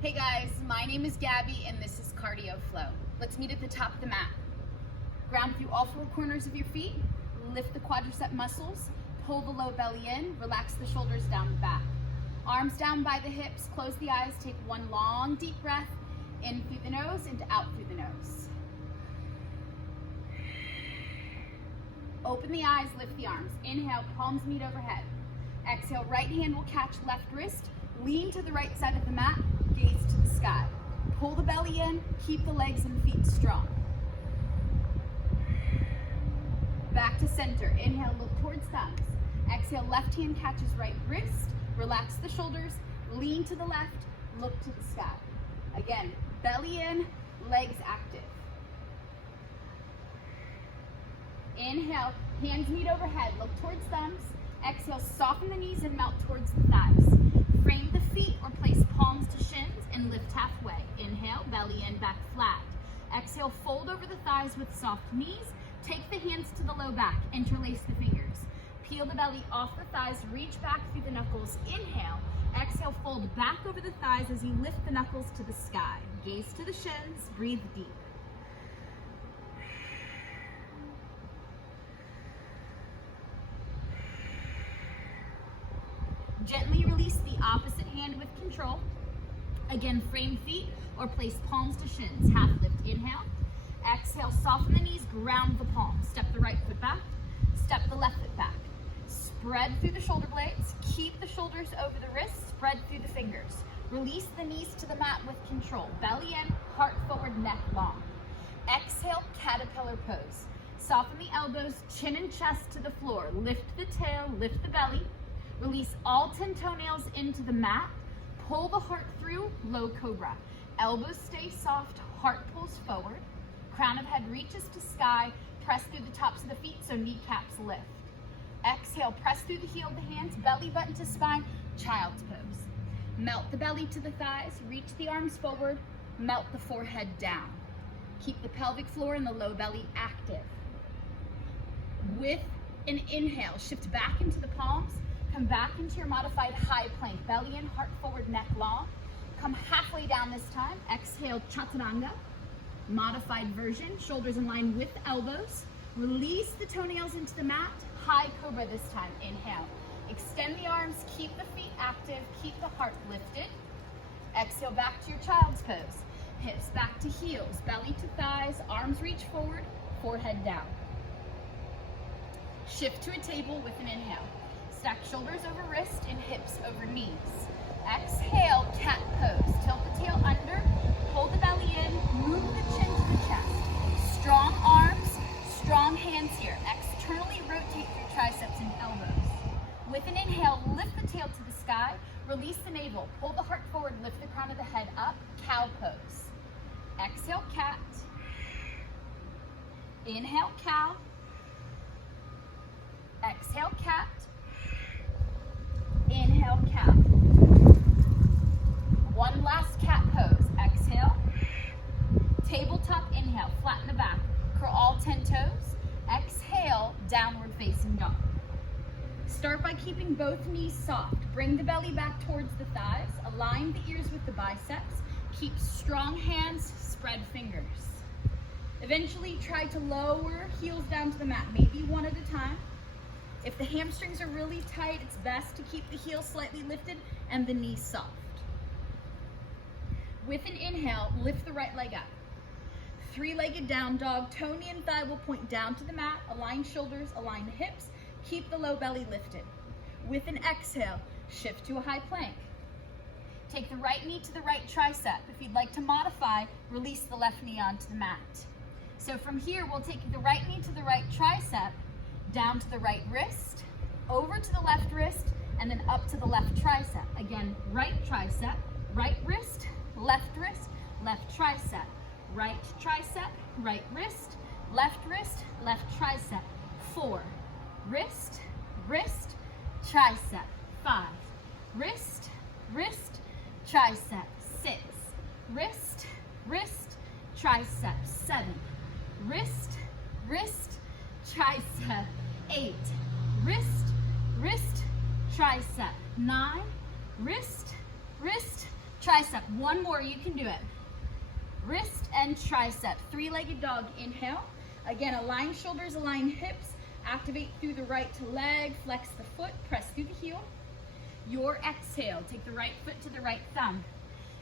Hey guys, my name is Gabby and this is Cardio Flow. Let's meet at the top of the mat. Ground through all four corners of your feet, lift the quadricep muscles, pull the low belly in, relax the shoulders down the back. Arms down by the hips, close the eyes, take one long deep breath, in through the nose and out through the nose. Open the eyes, lift the arms. Inhale, palms meet overhead. Exhale, right hand will catch left wrist, lean to the right side of the mat, gaze to the sky. Pull the belly in, keep the legs and feet strong. Back to center. Inhale, look towards thumbs. Exhale, left hand catches right wrist, relax the shoulders, lean to the left, look to the sky. Again, belly in, legs active. Inhale, hands meet overhead, look towards thumbs. Exhale, soften the knees and melt towards the thighs. Frame the feet or place palms to shins and lift halfway. Inhale, belly in, back flat. Exhale, fold over the thighs with soft knees. Take the hands to the low back, interlace the fingers. Peel the belly off the thighs, reach back through the knuckles. Inhale, exhale, fold back over the thighs as you lift the knuckles to the sky. Gaze to the shins, breathe deep. Gently release the opposite hand with control. Again, frame feet or place palms to shins. Half lift, inhale. Exhale, soften the knees, ground the palms. Step the right foot back, step the left foot back. Spread through the shoulder blades, keep the shoulders over the wrists, spread through the fingers. Release the knees to the mat with control. Belly in, heart forward, neck long. Exhale, caterpillar pose. Soften the elbows, chin and chest to the floor. Lift the tail, lift the belly. Release all 10 toenails into the mat. Pull the heart through, low cobra. Elbows stay soft, heart pulls forward. Crown of head reaches to sky. Press through the tops of the feet so kneecaps lift. Exhale, press through the heel of the hands, belly button to spine, child's pose. Melt the belly to the thighs, reach the arms forward, melt the forehead down. Keep the pelvic floor and the low belly active. With an inhale, shift back into the palms. Come back into your modified high plank. Belly in, heart forward, neck long. Come halfway down this time. Exhale, chaturanga. Modified version, shoulders in line with elbows. Release the toenails into the mat. High cobra this time. Inhale. Extend the arms, keep the feet active, keep the heart lifted. Exhale, back to your child's pose. Hips back to heels, belly to thighs, arms reach forward, forehead down. Shift to a table with an inhale. Stack shoulders over wrist and hips over knees. Exhale, cat pose. Tilt the tail under, pull the belly in, move the chin to the chest. Strong arms, strong hands here. Externally rotate your triceps and elbows. With an inhale, lift the tail to the sky, release the navel, pull the heart forward, lift the crown of the head up, cow pose. Exhale, cat. Inhale, cow. Exhale, cat. Inhale, cow. One last cat pose. Exhale. Tabletop inhale, flatten the back. Curl all 10 toes. Exhale, downward facing dog. Start by keeping both knees soft. Bring the belly back towards the thighs. Align the ears with the biceps. Keep strong hands, spread fingers. Eventually, try to lower heels down to the mat, maybe one at a time. If the hamstrings are really tight, it's best to keep the heels slightly lifted and the knees soft. With an inhale, lift the right leg up. Three-legged down dog, toe, knee, and thigh will point down to the mat. Align shoulders, align the hips. Keep the low belly lifted. With an exhale, shift to a high plank. Take the right knee to the right tricep. If you'd like to modify, release the left knee onto the mat. So from here, we'll take the right knee to the right tricep, down to the right wrist, over to the left wrist, and then up to the left tricep. Again, right tricep, right wrist, left tricep, right tricep, right wrist, left tricep. 4, wrist, wrist, tricep. 5, wrist, wrist, tricep. 6, wrist, wrist, tricep. 7, wrist, wrist, tricep. 8, wrist, wrist, tricep. 9, wrist, wrist, tricep. One more, you can do it. Wrist and tricep. Three-legged dog, inhale. Again, align shoulders, align hips. Activate through the right leg, flex the foot, press through the heel. Your exhale, take the right foot to the right thumb.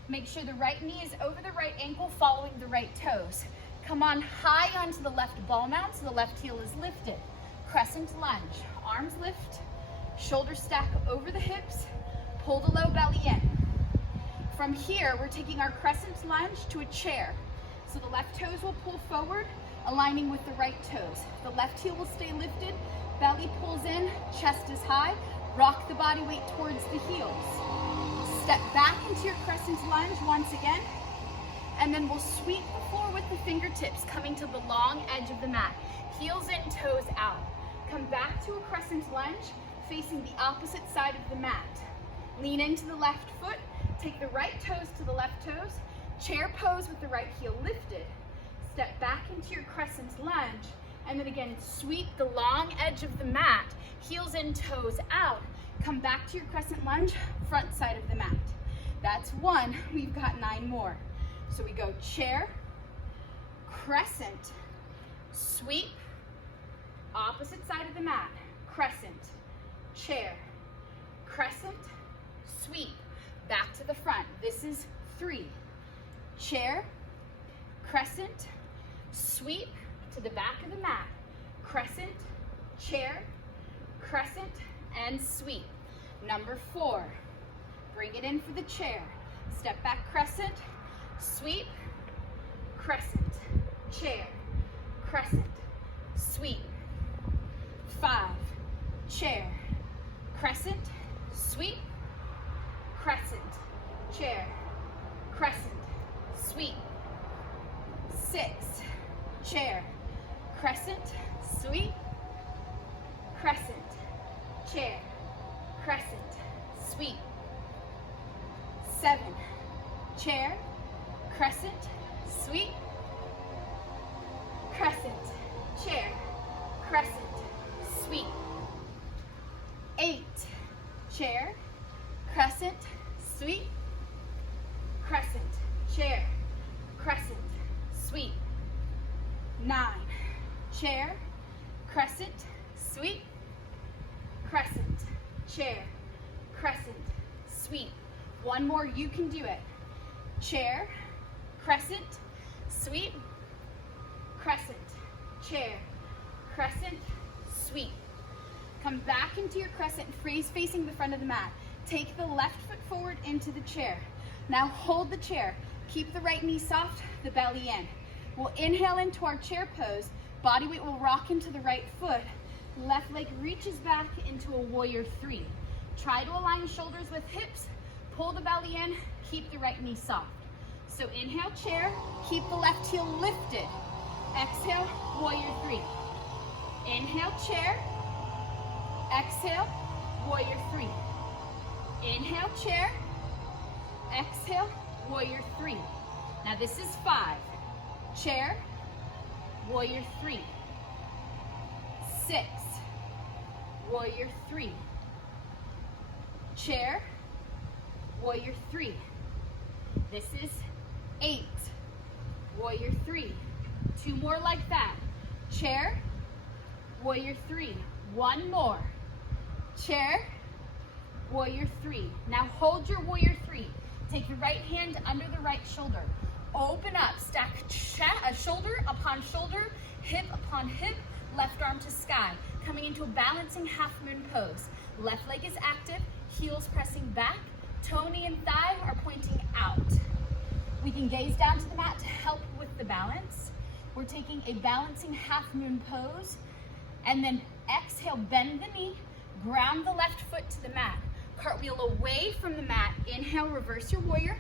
Make sure the right knee is over the right ankle, following the right toes. Come on high onto the left ball mount so the left heel is lifted. Crescent lunge, arms lift, shoulders stack over the hips, pull the low belly in. From here, we're taking our crescent lunge to a chair. So the left toes will pull forward, aligning with the right toes. The left heel will stay lifted, belly pulls in, chest is high, rock the body weight towards the heels. Step back into your crescent lunge once again, and then we'll sweep the floor with the fingertips, coming to the long edge of the mat. Heels in, toes out. Come back to a crescent lunge, facing the opposite side of the mat. Lean into the left foot, take the right toes to the left toes, chair pose with the right heel lifted. Step back into your crescent lunge, and then again, sweep the long edge of the mat, heels in, toes out. Come back to your crescent lunge, front side of the mat. That's one, we've got 9 more. So we go chair, crescent, sweep, opposite side of the mat, crescent, chair, crescent, sweep, back to the front. This is 3. Chair, crescent, sweep to the back of the mat, crescent, chair, crescent, and sweep. Number 4, bring it in for the chair. Step back, crescent, sweep, crescent, chair, crescent, sweep. 5, chair, crescent, sweep, crescent, chair, crescent, sweep. 6, chair, crescent, sweep, crescent, chair, crescent, sweep. 7, chair, crescent, sweep, crescent, chair, crescent, sweep. 8, chair, crescent, sweep, crescent, chair, crescent, sweep. 9, chair, crescent, sweep, crescent, chair, crescent, sweep. One more, you can do it. Chair, crescent, sweep, crescent, chair, crescent, sweep. Come back into your crescent, freeze facing the front of the mat. Take the left foot forward into the chair. Now hold the chair. Keep the right knee soft, the belly in. We'll inhale into our chair pose. Body weight will rock into the right foot. Left leg reaches back into a warrior 3. Try to align shoulders with hips. Pull the belly in, keep the right knee soft. So inhale, chair, keep the left heel lifted. Exhale, warrior 3. Inhale, chair. Exhale, warrior 3. Inhale, chair. Exhale, warrior 3. Now this is 5. Chair, warrior 3. 6, warrior 3. Chair, warrior 3. This is 8, warrior 3. 2 more like that. Chair, warrior 3. 1 more. Chair, warrior 3. Now hold your warrior 3. Take your right hand under the right shoulder. Open up, stack shoulder upon shoulder, hip upon hip, left arm to sky. Coming into a balancing half moon pose. Left leg is active, heels pressing back, toe, knee, and thigh are pointing out. We can gaze down to the mat to help with the balance. We're taking a balancing half moon pose, and then exhale, bend the knee, ground the left foot to the mat. Cartwheel away from the mat. Inhale, reverse your warrior.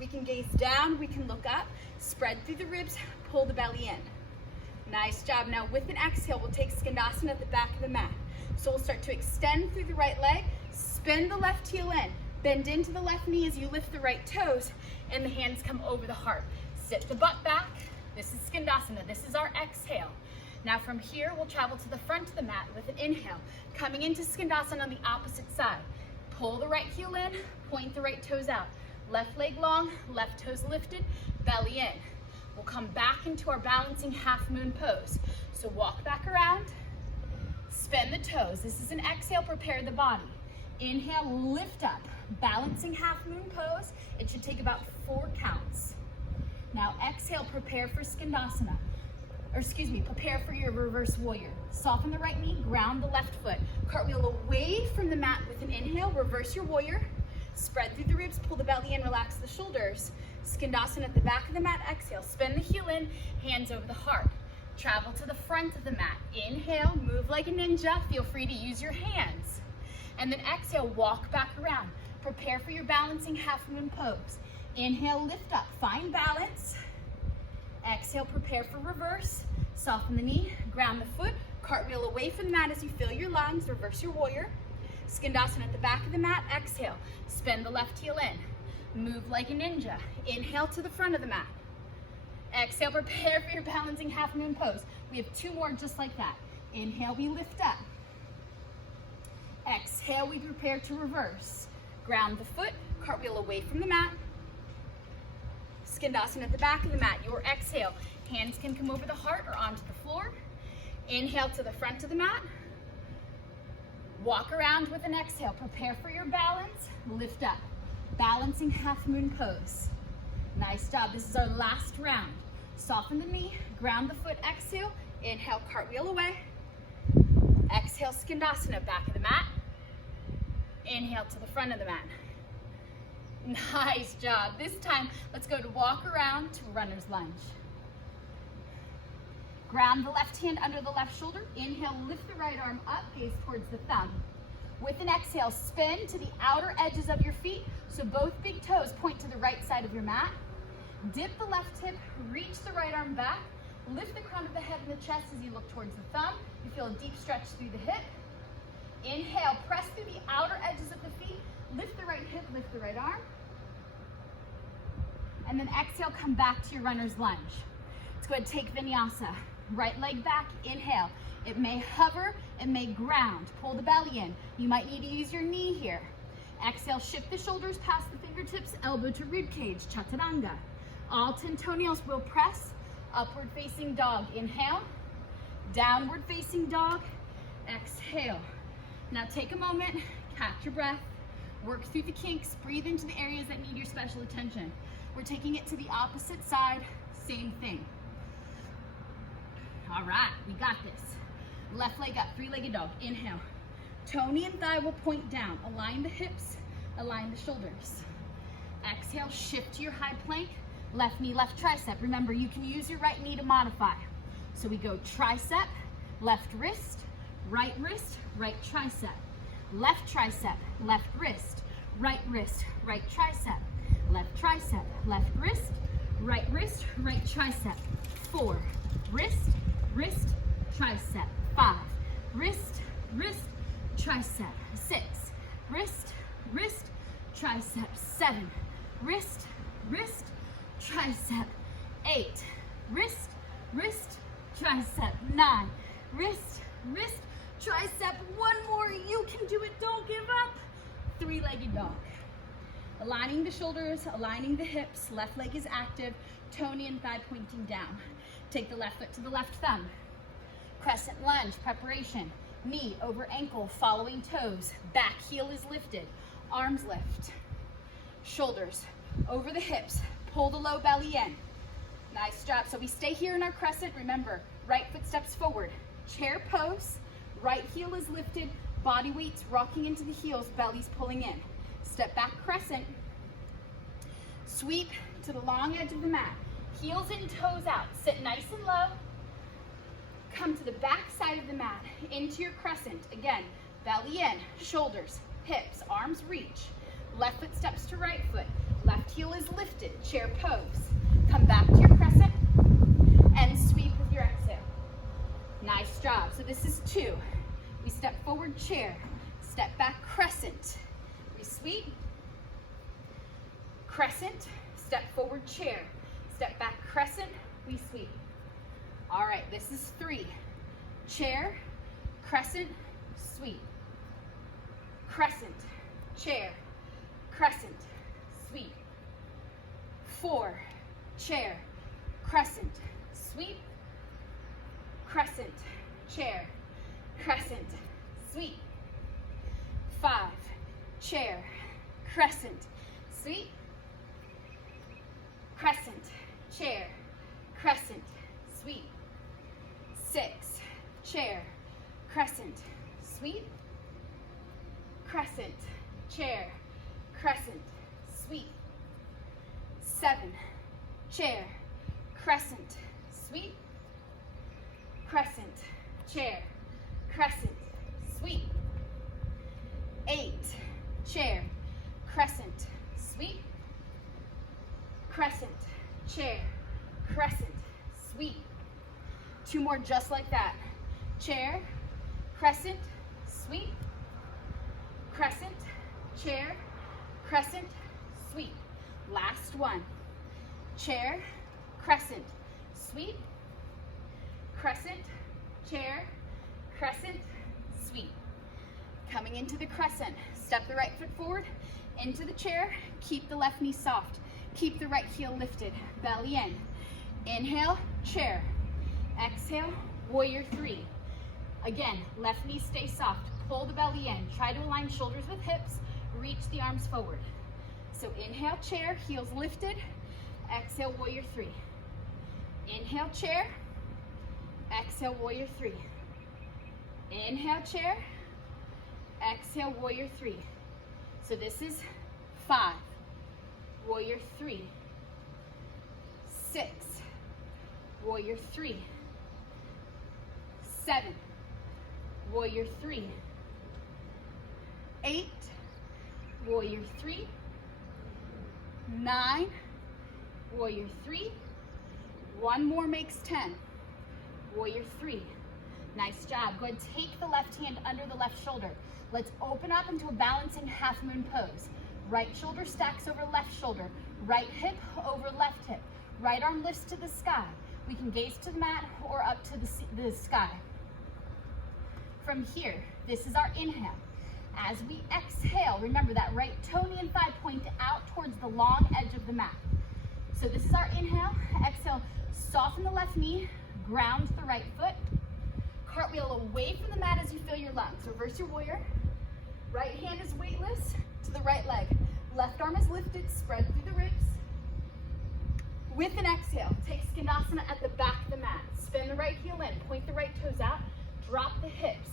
We can gaze down, we can look up, spread through the ribs, pull the belly in. Nice job. Now with an exhale, we'll take Skandasana at the back of the mat. So we'll start to extend through the right leg, spin the left heel in, bend into the left knee as you lift the right toes, and the hands come over the heart. Sit the butt back. This is Skandasana. This is our exhale. Now from here, we'll travel to the front of the mat with an inhale, coming into Skandasana on the opposite side. Pull the right heel in, point the right toes out. Left leg long, left toes lifted, belly in. We'll come back into our balancing half moon pose. So walk back around, spin the toes. This is an exhale, prepare the body. Inhale, lift up, balancing half moon pose. It should take about 4 counts. Now exhale, prepare for Skandasana. Or excuse me, prepare for your reverse warrior. Soften the right knee, ground the left foot. Cartwheel away from the mat with an inhale, reverse your warrior. Spread through the ribs, pull the belly in, relax the shoulders. Skandasana at the back of the mat, exhale. Spin the heel in, hands over the heart. Travel to the front of the mat. Inhale, move like a ninja. Feel free to use your hands. And then exhale, walk back around. Prepare for your balancing half moon pose. Inhale, lift up, find balance. Exhale, prepare for reverse. Soften the knee, ground the foot, cartwheel away from the mat as you fill your lungs, reverse your warrior. Skandasana at the back of the mat, exhale. Spin the left heel in. Move like a ninja. Inhale to the front of the mat. Exhale, prepare for your balancing half moon pose. We have 2 more just like that. Inhale, we lift up. Exhale, we prepare to reverse. Ground the foot, cartwheel away from the mat. Skandasana at the back of the mat. Your exhale, hands can come over the heart or onto the floor. Inhale to the front of the mat. Walk around with an exhale. Prepare for your balance. Lift up. Balancing half moon pose. Nice job. This is our last round. Soften the knee, ground the foot, exhale. Inhale, cartwheel away. Exhale, Skandasana, back of the mat. Inhale to the front of the mat. Nice job. This time, let's go to walk around to runner's lunge. Ground the left hand under the left shoulder. Inhale, lift the right arm up, gaze towards the thumb. With an exhale, spin to the outer edges of your feet, so both big toes point to the right side of your mat. Dip the left hip, reach the right arm back, lift the crown of the head and the chest as you look towards the thumb. You feel a deep stretch through the hip. Inhale, press through the outer edges of the feet, lift the right hip, lift the right arm. And then exhale, come back to your runner's lunge. Let's go ahead and take vinyasa. Right leg back, inhale. It may hover, it may ground. Pull the belly in. You might need to use your knee here. Exhale, shift the shoulders past the fingertips, elbow to rib cage, chaturanga. All 10 toenails will press. Upward facing dog, inhale. Downward facing dog, exhale. Now take a moment, catch your breath, work through the kinks, breathe into the areas that need your special attention. We're taking it to the opposite side, same thing. All right, we got this. Left leg up, 3-legged dog, inhale. Toe and thigh will point down. Align the hips, align the shoulders. Exhale, shift to your high plank. Left knee, left tricep. Remember, you can use your right knee to modify. So we go tricep, left wrist, right tricep. Left tricep, left wrist, right tricep. Left tricep, left wrist, right tricep. 4, wrist, tricep. 5, wrist, tricep. 6, wrist, tricep. 7, wrist, tricep. 8, wrist, tricep. 9, wrist, tricep. 1 more, you can do it, don't give up. 3-legged dog. Aligning the shoulders, aligning the hips, left leg is active, toe and thigh pointing down. Take the left foot to the left thumb. Crescent lunge, preparation. Knee over ankle, following toes. Back heel is lifted, arms lift. Shoulders over the hips, pull the low belly in. Nice job. So we stay here in our crescent. Remember, right foot steps forward. Chair pose, right heel is lifted, body weight's rocking into the heels, belly's pulling in. Step back crescent, sweep to the long edge of the mat, heels in, toes out, sit nice and low, come to the back side of the mat, into your crescent, again, belly in, shoulders, hips, arms reach, left foot steps to right foot, left heel is lifted, chair pose, come back to your crescent, and sweep with your exhale. Nice job, so this is 2, we step forward chair, step back crescent, sweep, crescent, step forward chair, step back crescent, we sweep. All right, this is 3, chair, crescent, sweep, crescent, chair, crescent, sweep. 4, chair, crescent, sweep, crescent, chair, crescent, sweep. 5, chair, crescent, sweep, crescent, chair, crescent, sweep. 6, chair, crescent, sweep, crescent, chair, crescent, sweep. 7, chair, crescent, sweep, crescent, chair, crescent, sweep. 8, chair, crescent, sweep, crescent, chair, crescent, sweep. 2 more just like that. Chair, crescent, sweep, crescent, chair, crescent, sweep. Last one. Chair, crescent, sweep, crescent, chair, crescent, sweep. Coming into the crescent, step the right foot forward, into the chair, keep the left knee soft, keep the right heel lifted, belly in. Inhale, chair. Exhale, warrior 3. Again, left knee stay soft, pull the belly in, try to align shoulders with hips, reach the arms forward. So inhale, chair, heels lifted, exhale, warrior 3. Inhale, chair, exhale, warrior 3. Inhale, chair, exhale, warrior 3. So this is 5, warrior 3, 6, warrior 3, 7, warrior 3, 8, warrior 3, 9, warrior 3, 1 more makes 10, warrior 3. Nice job. Go ahead, take the left hand under the left shoulder. Let's open up into a balancing half moon pose. Right shoulder stacks over left shoulder, right hip over left hip, right arm lifts to the sky. We can gaze to the mat or up to the sky. From here, this is our inhale. As we exhale, remember that right toe, knee, and thigh point out towards the long edge of the mat. So this is our inhale. Exhale, soften the left knee, ground the right foot. Cartwheel away from the mat as you feel your lungs. Reverse your warrior. Right hand is weightless to the right leg. Left arm is lifted, spread through the ribs. With an exhale, take Skandasana at the back of the mat. Spin the right heel in, point the right toes out, drop the hips.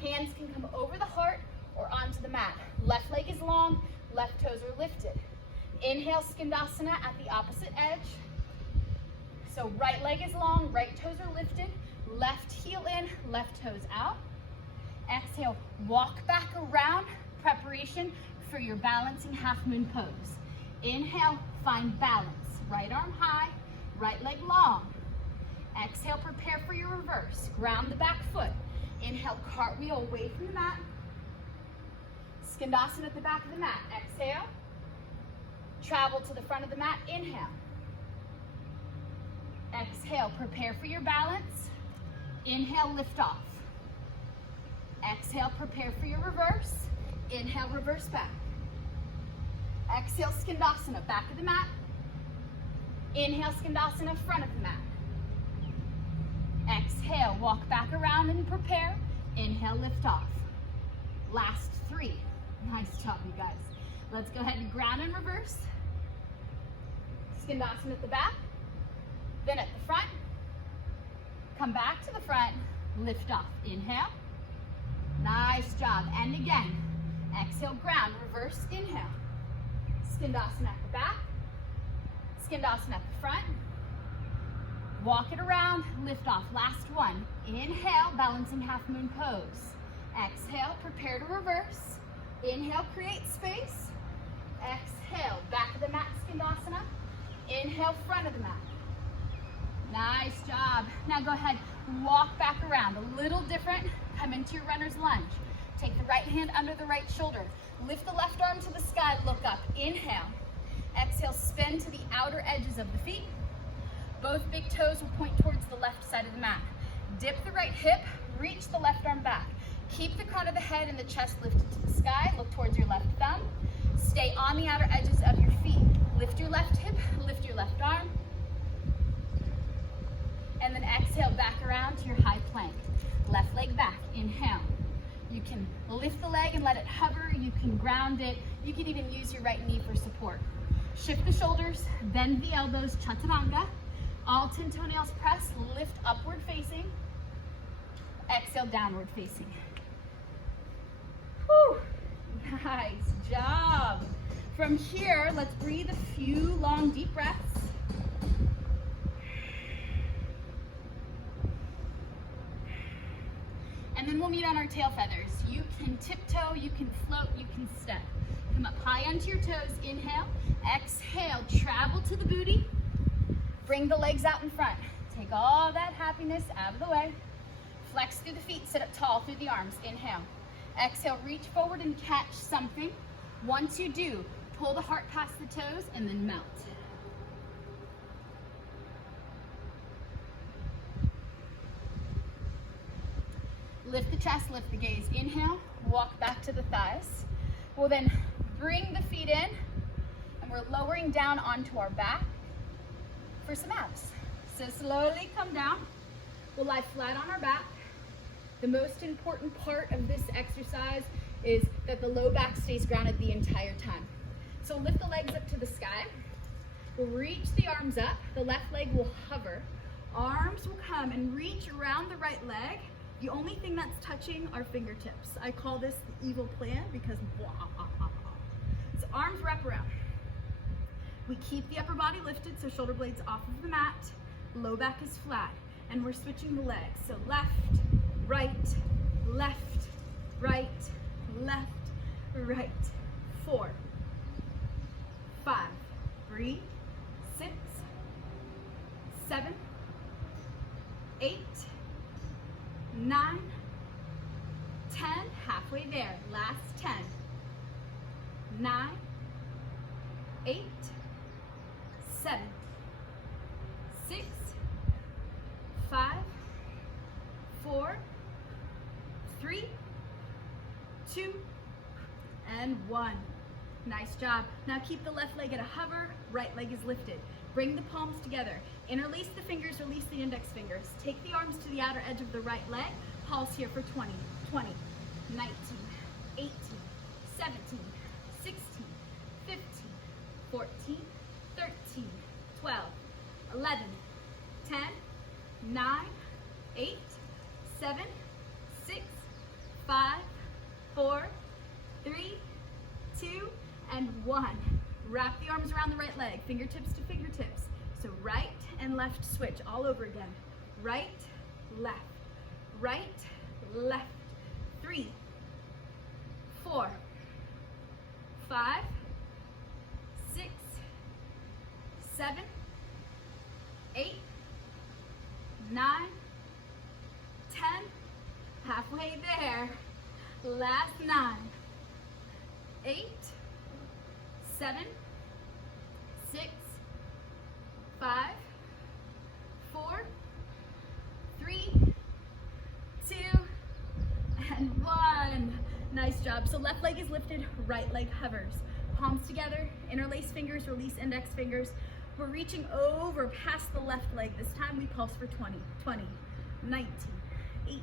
Hands can come over the heart or onto the mat. Left leg is long, left toes are lifted. Inhale, Skandasana at the opposite edge. So right leg is long, right toes are lifted, left heel in, left toes out. Exhale, walk back around, preparation for your balancing half moon pose. Inhale, find balance. Right arm high, right leg long. Exhale, prepare for your reverse. Ground the back foot. Inhale, cartwheel away from the mat. Skandasana at the back of the mat. Exhale. Travel to the front of the mat. Inhale. Exhale, prepare for your balance. Inhale, lift off. Exhale, prepare for your reverse. Inhale, reverse back. Exhale, Skandasana, back of the mat. Inhale, Skandasana, front of the mat. Exhale, walk back around and prepare. Inhale, lift off. Last 3. Nice job, you guys. Let's go ahead and ground and reverse. Skandasana at the back, then at the front. Come back to the front, lift off. Inhale. Nice job. And again. Exhale, ground, reverse, inhale. Skandasana at the back. Skandasana at the front. Walk it around, lift off. Last one. Inhale, balancing half moon pose. Exhale, prepare to reverse. Inhale, create space. Exhale, back of the mat, Skandasana. Inhale, front of the mat. Nice job. Now go ahead, walk back around. A little different. Come into your runner's lunge. Take the right hand under the right shoulder. Lift the left arm to the sky, look up. Inhale. Exhale, spin to the outer edges of the feet. Both big toes will point towards the left side of the mat. Dip the right hip, reach the left arm back. Keep the crown of the head and the chest lifted to the sky. Look towards your left thumb. Stay on the outer edges of your feet. Lift your left hip, lift your lift the leg and let it hover. You can ground it. You can even use your right knee for support. Shift the shoulders, bend the elbows, chaturanga. All 10 toenails press, lift upward facing. Exhale, downward facing. Whew, nice job. From here, let's breathe a few long, deep breaths. And then we'll meet on our tail feathers. You can tiptoe, you can float, you can step. Come up high onto your toes, inhale. Exhale, travel to the booty. Bring the legs out in front. Take all that happiness out of the way. Flex through the feet, sit up tall through the arms. Inhale. Exhale, reach forward and catch something. Once you do, pull the heart past the toes and then melt. Lift the chest, lift the gaze. Inhale, walk back to the thighs. We'll then bring the feet in and we're lowering down onto our back for some abs. So slowly come down. We'll lie flat on our back. The most important part of this exercise is that the low back stays grounded the entire time. So lift the legs up to the sky. We'll reach the arms up. The left leg will hover. Arms will come and reach around the right leg. The only thing that's touching are fingertips. I call this the evil plan because so arms wrap around. We keep the upper body lifted, so shoulder blades off of the mat. Low back is flat. And we're switching the legs. So left, right, left, right, left, right. 4, 5, breathe. 6, 7, 8, 9, 10, halfway there. Last 10. 9, 8, 7, 6, 5, 4, 3, 2, and 1. Nice job. Now keep the left leg at a hover, right leg is lifted. Bring the palms together. Interlace the fingers, release the index fingers. Take the arms to the outer edge of the right leg. Pulse here for 20, 20, 19, 18, 17, 16, 15, 14, 13, 12, 11, 10, 9, 8, 7, 6, 5, 4, 3, 2, and 1. Wrap the arms around the right leg, fingertips to fingertips. So right and left switch all over again. Right, left, right, left. 3, 4, 5, 6, 7, 8, 9, 10, halfway there. Last 9, 8, 7, 6, 5, 4, 3, 2, and 1. Nice job. So left leg is lifted, right leg hovers. Palms together, interlace fingers, release index fingers. We're reaching over past the left leg. This time we pulse for 20, 20, 19, 18,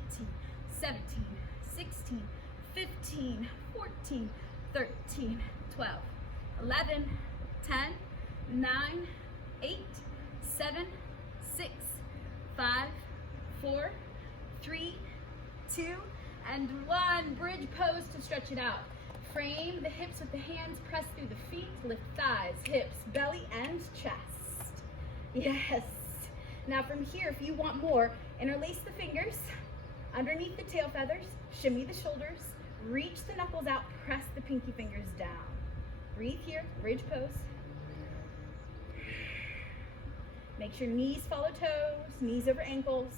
17, 16, 15, 14, 13, 12, 11, 10, 9, 8, 7, 6, 5, 4, 3, 2, and 1. Bridge pose to stretch it out. Frame the hips with the hands, press through the feet, lift thighs, hips, belly, and chest. Yes. Now from here, if you want more, interlace the fingers underneath the tail feathers, shimmy the shoulders, reach the knuckles out, press the pinky fingers down. Breathe here, bridge pose. Make sure knees follow toes, knees over ankles.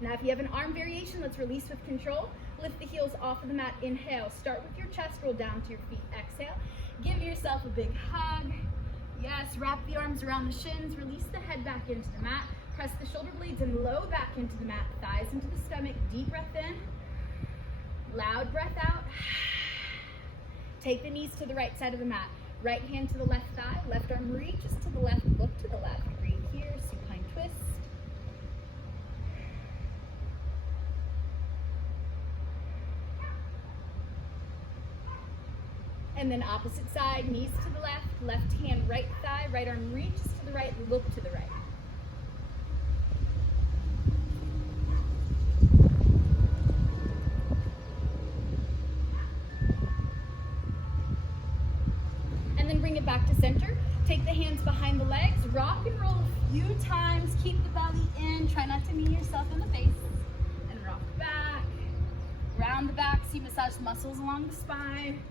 Now if you have an arm variation, let's release with control. Lift the heels off of the mat, inhale. Start with your chest, roll down to your feet, exhale. Give yourself a big hug. Yes, wrap the arms around the shins, release the head back into the mat. Press the shoulder blades and low back into the mat, thighs into the stomach, deep breath in. Loud breath out. Take the knees to the right side of the mat. Right hand to the left thigh, left arm reaches to the left, look to the left. Breathe here. here, supine twist. And then opposite side, knees to the left hand, right thigh, right arm reaches to the right, look to the right. And then bring it back to center. Take the hands behind the legs, rock and roll a few times, keep the belly in, try not to knee yourself in the face, and rock back, round the back, see massage the muscles along the spine.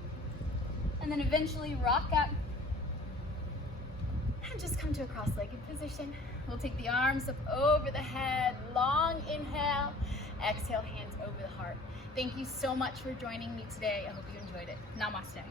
And then eventually rock up and just come to a cross-legged position. We'll take the arms up over the head, long inhale, exhale, hands over the heart. Thank you so much for joining me today. I hope you enjoyed it. Namaste.